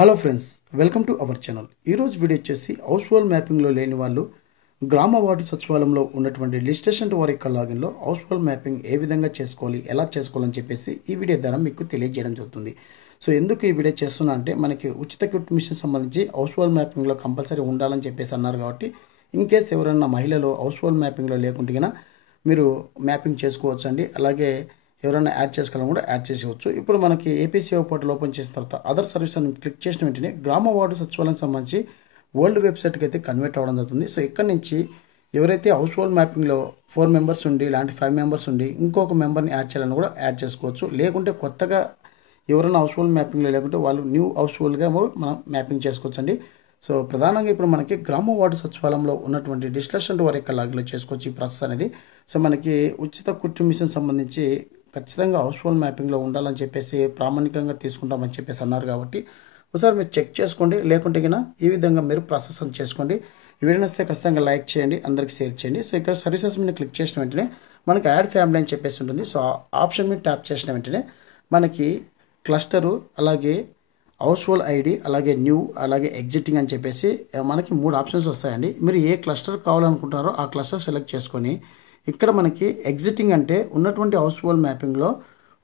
Hello friends, welcome to our channel. ఈరోజు video వచ్చేసి house hold మ్యాపింగ్లో లేని వాళ్ళు గ్రామ వార్డు సచివాలయంలో ఉన్నటువంటి లిస్టేషన్ వారి యొక్క లాగిన్లో హౌస్ హోల్డ్ మ్యాపింగ్ ఏ విధంగా చేసుకోవాలి, ఎలా చేసుకోవాలని చెప్పేసి ఈ వీడియో ద్వారా మీకు తెలియజేయడం జరుగుతుంది. సో ఎందుకు ఈ వీడియో చేస్తున్నా అంటే మనకి ఉచిత క్విట్ మిషన్ సంబంధించి హౌస్ హోల్డ్ మ్యాపింగ్లో కంపల్సరీ ఉండాలని చెప్పేసి అన్నారు కాబట్టి ఇన్ కేస్ ఎవరైనా మహిళలు హౌస్ హోల్డ్ మ్యాపింగ్లో లేకుంటే మీరు మ్యాపింగ్ చేసుకోవచ్చు అండి. అలాగే ఎవరైనా యాడ్ చేసుకోవాలని కూడా యాడ్ చేసేవచ్చు. ఇప్పుడు మనకి ఏపీ సేవ పోర్టల్ ఓపెన్ చేసిన తర్వాత అదర్ సర్వీస్ అని క్లిక్ చేసిన వెంటనే గ్రామ వార్డు సచివాలయం సంబంధించి వరల్డ్ వెబ్సైట్కి అయితే కన్వర్ట్ అవ్వడం జరుగుతుంది. సో ఇక్కడ నుంచి ఎవరైతే హౌస్ హోల్డ్ మ్యాపింగ్లో 4 మెంబర్స్ ఉండి ఇలాంటి 5 మెంబర్స్ ఉండి ఇంకొక మెంబర్ని యాడ్ చేయాలని కూడా యాడ్ చేసుకోవచ్చు. లేకుంటే కొత్తగా ఎవరైనా హౌస్ హోల్డ్ మ్యాపింగ్లో లేకుంటే వాళ్ళు న్యూ హౌస్ హోల్డ్గా మనం మ్యాపింగ్ చేసుకోవచ్చు అండి. సో ప్రధానంగా ఇప్పుడు మనకి గ్రామ వార్డు సచివాలయంలో ఉన్నటువంటి డిస్కషన్ వారి యొక్క లాగిన్లో చేసుకోవచ్చు ఈ ప్రాసెస్ అనేది. సో మనకి ఉచిత కుట్టు మిషన్ సంబంధించి ఖచ్చితంగా హౌస్ హోల్డ్ మ్యాపింగ్లో ఉండాలని చెప్పేసి ప్రామాణికంగా తీసుకుంటామని చెప్పేసి అన్నారు కాబట్టి ఒకసారి మీరు చెక్ చేసుకోండి. లేకుంటే ఈ విధంగా మీరు ప్రాసెస్ చేసుకోండి. ఈ వీడియో నచ్చితే ఖచ్చితంగా లైక్ చేయండి, అందరికీ షేర్ చేయండి. సో ఇక్కడ సర్వీసెస్ మీద క్లిక్ చేసిన వెంటనే మనకి యాడ్ ఫ్యామిలీ అని చెప్పేసి ఉంటుంది. సో ఆప్షన్ మీద ట్యాప్ చేసిన వెంటనే మనకి క్లస్టరు, అలాగే హౌస్ హోల్డ్ ఐడి, అలాగే న్యూ, అలాగే ఎగ్జిటింగ్ అని చెప్పేసి మనకి 3 ఆప్షన్స్ వస్తాయండి. మీరు ఏ క్లస్టర్ కావాలనుకుంటున్నారో ఆ క్లస్టర్ సెలెక్ట్ చేసుకొని ఇక్కడ మనకి ఎగ్జిటింగ్ అంటే ఉన్నటువంటి హౌస్ హోల్డ్ మ్యాపింగ్లో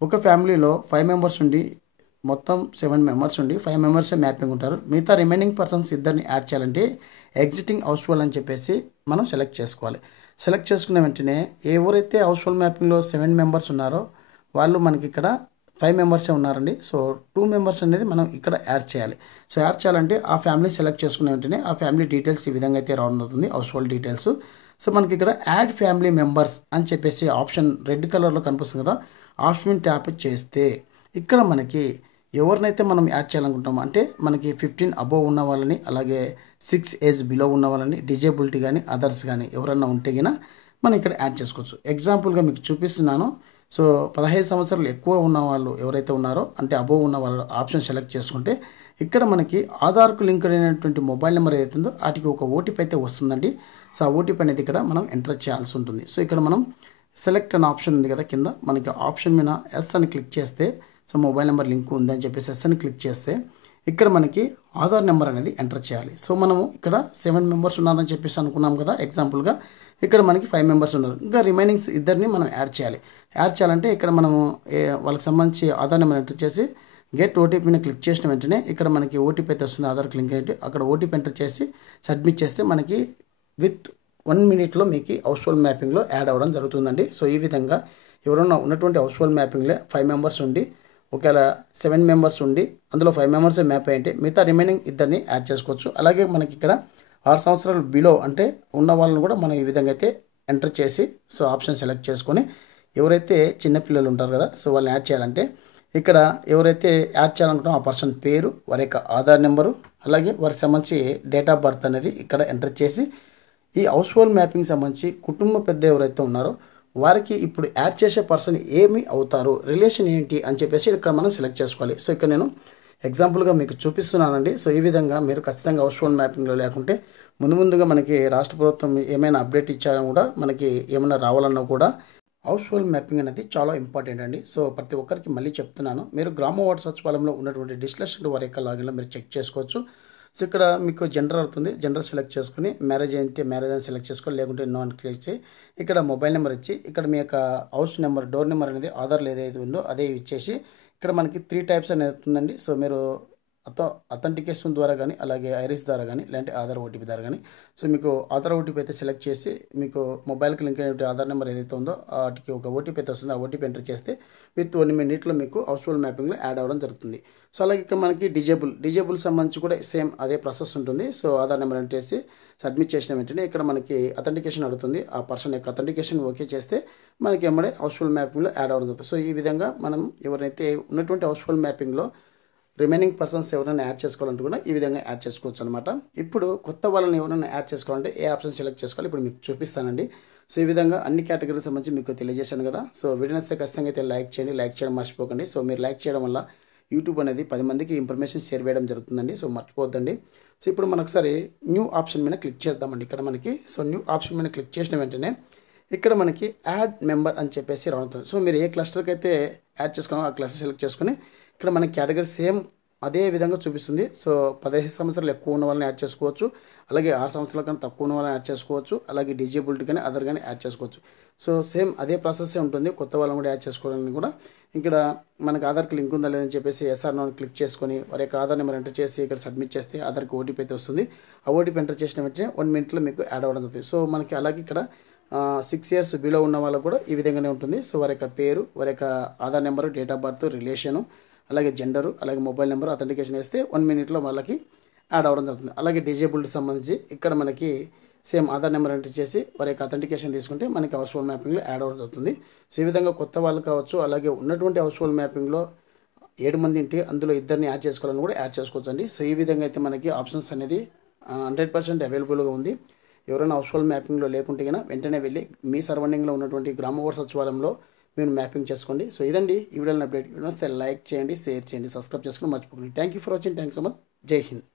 ఒక ఫ్యామిలీలో 5 మెంబర్స్ ఉండి మొత్తం 7 మెంబర్స్ ఉండి 5 మెంబర్సే మ్యాపింగ్ ఉంటారు. మిగతా రిమైనింగ్ పర్సన్స్ ఇద్దరిని యాడ్ చేయాలంటే ఎగ్జిటింగ్ హౌస్ హోల్డ్ అని చెప్పేసి మనం సెలెక్ట్ చేసుకోవాలి. సెలెక్ట్ చేసుకున్న వెంటనే ఎవరైతే హౌస్ హోల్డ్ మ్యాపింగ్లో 7 మెంబర్స్ ఉన్నారో వాళ్ళు మనకి ఇక్కడ 5 మెంబర్సే ఉన్నారండి. సో 2 మెంబర్స్ అనేది మనం ఇక్కడ యాడ్ చేయాలి. సో యాడ్ చేయాలంటే ఆ ఫ్యామిలీ సెలెక్ట్ చేసుకున్న వెంటనే ఆ ఫ్యామిలీ డీటెయిల్స్ ఈ విధంగా అయితే రావడం అవుతుంది, హౌస్ హోల్డ్ డీటెయిల్స్. సో మనకి ఇక్కడ యాడ్ ఫ్యామిలీ మెంబర్స్ అని చెప్పేసి ఆప్షన్ రెడ్ కలర్లో కనిపిస్తుంది కదా, ఆప్షన్ ట్యాప్ చేస్తే ఇక్కడ మనకి ఎవరినైతే మనం యాడ్ చేయాలనుకుంటామో అంటే మనకి 15 అబోవ్ ఉన్న వాళ్ళని, అలాగే 6 ఏజ్ బిలో ఉన్న వాళ్ళని, డిజేబిలిటీ కానీ అదర్స్ కానీ ఎవరన్నా ఉంటే మనం ఇక్కడ యాడ్ చేసుకోవచ్చు. ఎగ్జాంపుల్గా మీకు చూపిస్తున్నాను. సో 15 సంవత్సరాలు ఎక్కువ ఉన్న వాళ్ళు ఎవరైతే ఉన్నారో అంటే అబోవ్ ఉన్న వాళ్ళ ఆప్షన్ సెలెక్ట్ చేసుకుంటే ఇక్కడ మనకి ఆధార్కు లింక్ అయినటువంటి మొబైల్ నెంబర్ ఏదైతే ఉందో వాటికి ఒక ఓటీపీ అయితే వస్తుందండి. సో ఆ ఓటీపీ అనేది ఇక్కడ మనం ఎంటర్ చేయాల్సి ఉంటుంది. సో ఇక్కడ మనం సెలెక్ట్ అనే ఆప్షన్ ఉంది కదా కింద, మనకి ఆప్షన్ మీద ఎస్ అని క్లిక్ చేస్తే సో మొబైల్ నెంబర్ లింక్ ఉందని చెప్పేసి ఎస్ అని క్లిక్ చేస్తే ఇక్కడ మనకి ఆధార్ నెంబర్ అనేది ఎంటర్ చేయాలి. సో మనము ఇక్కడ 7 మెంబర్స్ ఉన్నారని చెప్పేసి అనుకున్నాం కదా ఎగ్జాంపుల్గా, ఇక్కడ మనకి 5 మెంబర్స్ ఉన్నారు. ఇంకా రిమైనింగ్స్ ఇద్దరిని మనం యాడ్ చేయాలి. యాడ్ చేయాలంటే ఇక్కడ మనము వాళ్ళకి సంబంధించి ఆధార్ నెంబర్ ఎంటర్ చేసి గెట్ ఓటీపీని క్లిక్ చేసిన వెంటనే ఇక్కడ మనకి ఓటీపీ అయితే వస్తుంది, ఆధార్కి లింక్ అయితే అక్కడ ఓటీపీ ఎంటర్ చేసి సబ్మిట్ చేస్తే మనకి విత్ 1 మినిట్లో మీకు హౌస్ హోల్డ్ మ్యాపింగ్లో యాడ్ అవ్వడం జరుగుతుందండి. సో ఈ విధంగా ఎవరైనా ఉన్నటువంటి హౌస్ హోల్డ్ మ్యాపింగ్లో 5 మెంబర్స్ ఉండి ఒకవేళ 7 మెంబర్స్ ఉండి అందులో 5 మెంబర్సే మ్యాప్ అయ్యింటే మిగతా రిమైనింగ్ ఇద్దరిని యాడ్ చేసుకోవచ్చు. అలాగే మనకి ఇక్కడ 6 సంవత్సరాలు బిలో అంటే ఉన్న వాళ్ళని కూడా మనం ఈ విధంగా అయితే ఎంటర్ చేసి సో ఆప్షన్ సెలెక్ట్ చేసుకొని ఎవరైతే చిన్నపిల్లలు ఉంటారు కదా సో వాళ్ళని యాడ్ చేయాలంటే ఇక్కడ ఎవరైతే యాడ్ చేయాలనుకుంటామో ఆ పర్సన్ పేరు, వారి యొక్క ఆధార్ నెంబరు, అలాగే వారికి సంబంధించి డేట్ ఆఫ్ బర్త్ అనేది ఇక్కడ ఎంటర్ చేసి ఈ హౌస్ హోల్డ్ మ్యాపింగ్ సంబంధించి కుటుంబ పెద్ద ఎవరైతే ఉన్నారో వారికి ఇప్పుడు యాడ్ చేసే పర్సన్ ఏమి అవుతారు, రిలేషన్ ఏంటి అని చెప్పేసి ఇక్కడ మనం సెలెక్ట్ చేసుకోవాలి. సో ఇక్కడ నేను ఎగ్జాంపుల్గా మీకు చూపిస్తున్నానండి. సో ఈ విధంగా మీరు ఖచ్చితంగా హౌస్ హోల్డ్ మ్యాపింగ్లో లేకుంటే ముందుగా మనకి రాష్ట్ర ప్రభుత్వం ఏమైనా అప్డేట్ ఇచ్చారని కూడా మనకి ఏమైనా రావాలన్నా కూడా హౌస్ హోల్డ్ మ్యాపింగ్ అనేది చాలా ఇంపార్టెంట్ అండి. సో ప్రతి ఒక్కరికి మళ్ళీ చెప్తున్నాను, మీరు గ్రామ వార్డు సచివాలయంలో ఉన్నటువంటి డిస్కషన్ వారి యొక్క లాగిన్లో మీరు చెక్ చేసుకోవచ్చు. సో ఇక్కడ మీకు జెండర్ అవుతుంది, జెండర్ సెలెక్ట్ చేసుకుని మ్యారేజ్ అయితే మ్యారేజ్ అని సెలెక్ట్ చేసుకోవాలి, లేకుంటే నో అని క్లిక్ చేసి ఇక్కడ మొబైల్ నెంబర్ ఇచ్చి ఇక్కడ మీ యొక్క హౌస్ నెంబర్, డోర్ నెంబర్ అనేది ఆధార్లో ఏదైతే ఉందో అదే ఇచ్చేసి ఇక్కడ మనకి 3 టైప్స్ అనేది అవుతుందండి. సో మీరు అథెంటికేషన్ ద్వారా కానీ, అలాగే ఐరిస్ ద్వారా కానీ, లేదంటే ఆధార్ ఓటీపీ ద్వారా కానీ, సో మీకు ఆధార్ ఓటీపీ అయితే సెలెక్ట్ చేసి మీకు మొబైల్కి లింక్ అయిన ఆధార్ నెంబర్ ఏదైతే ఉందో వాటికి ఒక ఓటీపీ అయితే వస్తుంది. ఆ ఓటీపీ ఎంటర్ చేస్తే విత్ 1 మినిట్లో మీకు హౌస్ హోల్డ్ మ్యాపింగ్లో యాడ్ అవ్వడం జరుగుతుంది. సో అలాగే ఇక్కడ మనకి డిజేబుల్ సంబంధించి కూడా సేమ్ అదే ప్రాసెస్ ఉంటుంది. సో ఆధార్ నెంబర్ ఎంటర్ చేసి సబ్మిట్ చేసిన వెంటనే ఇక్కడ మనకి అథెంటికేషన్ అడుగుతుంది. ఆ పర్సన్ యొక్క అథెంటికేషన్ ఓకే చేస్తే మనకి ఎమ్మడే హౌస్ హోల్డ్ మ్యాపింగ్లో యాడ్ అవ్వడం జరుగుతుంది. సో ఈ విధంగా మనం ఎవరైతే ఉన్నటువంటి హౌస్ హోల్డ్ మ్యాపింగ్లో రిమైనింగ్ పర్సన్స్ ఎవరైనా యాడ్ చేసుకోవాలంటే కూడా ఈ విధంగా యాడ్ చేసుకోవచ్చు అనమాట. ఇప్పుడు కొత్త వాళ్ళని ఎవరైనా యాడ్ చేసుకోవాలంటే ఏ ఆప్షన్ సెలెక్ట్ చేసుకోవాలి ఇప్పుడు మీకు చూపిస్తానండి. సో ఈ విధంగా అన్ని కేటగిరీకి సంబంధించి మీకు తెలియజేశాను కదా. సో వీడియో నచ్చితే ఖచ్చితంగా అయితే లైక్ చేయండి, లైక్ చేయడం మర్చిపోకండి. సో మీరు లైక్ చేయడం వల్ల యూట్యూబ్ అనేది 10 మందికి ఇన్ఫర్మేషన్ షేర్ చేయడం జరుగుతుందండి. సో మర్చిపోద్దండి. సో ఇప్పుడు మనొకసారి న్యూ ఆప్షన్ మీద క్లిక్ చేద్దామండి. ఇక్కడ మనకి సో న్యూ ఆప్షన్ మీద క్లిక్ చేసిన వెంటనే ఇక్కడ మనకి యాడ్ మెంబర్ అని చెప్పేసి రావుతుంది. సో మీరు ఏ క్లస్టర్కి అయితే యాడ్ చేసుకోవాలో ఆ క్లస్టర్ సెలెక్ట్ చేసుకుని ఇక్కడ మనకి కేటగిరీ సేమ్ అదే విధంగా చూపిస్తుంది. సో 15 సంవత్సరాలు ఎక్కువ ఉన్న వాళ్ళని యాడ్ చేసుకోవచ్చు, అలాగే 6 సంవత్సరాల కన్నా తక్కువ ఉన్న వాళ్ళని యాడ్ చేసుకోవచ్చు, అలాగే డిజేబిలిటీ కానీ అదర్ కానీ యాడ్ చేసుకోవచ్చు. సో సేమ్ అదే ప్రాసెస్సే ఉంటుంది. కొత్త వాళ్ళని కూడా యాడ్ చేసుకోవడానికి కూడా ఇక్కడ మనకు ఆధార్కి లింక్ ఉందా లేదని చెప్పేసి ఎస్ఆర్ నో క్లిక్ చేసుకొని వారి యొక్క ఆధార్ నెంబర్ ఎంటర్ చేసి ఇక్కడ సబ్మిట్ చేస్తే ఆధార్కి ఓటీపీ అయితే వస్తుంది. ఆ ఓటీపీ ఎంటర్ చేసిన వెంటనే 1 మినిట్లో మీకు యాడ్ అవ్వడం జరుగుతుంది. సో మనకి అలాగే ఇక్కడ 6 ఇయర్స్ బిలో ఉన్న వాళ్ళకు కూడా ఈ విధంగానే ఉంటుంది. సో వారి యొక్క పేరు, వారి యొక్క Aadhaar number, date of birth, relation, అలాగే జెండరు, అలాగే మొబైల్ నెంబర్ అథెంటికేషన్ వేస్తే 1 మినిట్లో వాళ్ళకి యాడ్ అవ్వడం జరుగుతుంది. అలాగే డిజేబుల్డ్ సంబంధించి ఇక్కడ మనకి సేమ్ ఆధార్ నెంబర్ ఎంటర్ చేసి వారి యొక్క అథెంటికేషన్ తీసుకుంటే మనకి హౌస్ హోల్డ్ మ్యాపింగ్లో యాడ్ అవ్వడం జరుగుతుంది. సో ఈ విధంగా కొత్త వాళ్ళు కావచ్చు, అలాగే ఉన్నటువంటి హౌస్ హోల్డ్ మ్యాపింగ్లో 7 మంది ఉంటే అందులో ఇద్దరిని యాడ్ చేసుకోవాలని కూడా యాడ్ చేసుకోవచ్చు అండి. సో ఈ విధంగా అయితే మనకి ఆప్షన్స్ అనేది 100% అవైలబుల్గా ఉంది. ఎవరైనా హౌస్ హోల్డ్ మ్యాపింగ్లో లేకుంటే కన్నా వెంటనే వెళ్ళి మీ సరౌండింగ్లో ఉన్నటువంటి గ్రామ వార్డు సచివాలయంలో మీరు మ్యాపింగ్ చేసుకోండి. సో ఇదండి ఈ వీడియోని అప్డేట్. వస్తే లైక్ చేయండి, షేర్ చేయండి, సబ్స్క్రైబ్ చేసుకుని మర్చిపోకండి. Thank you for watching. Thank so much. జై హింద్.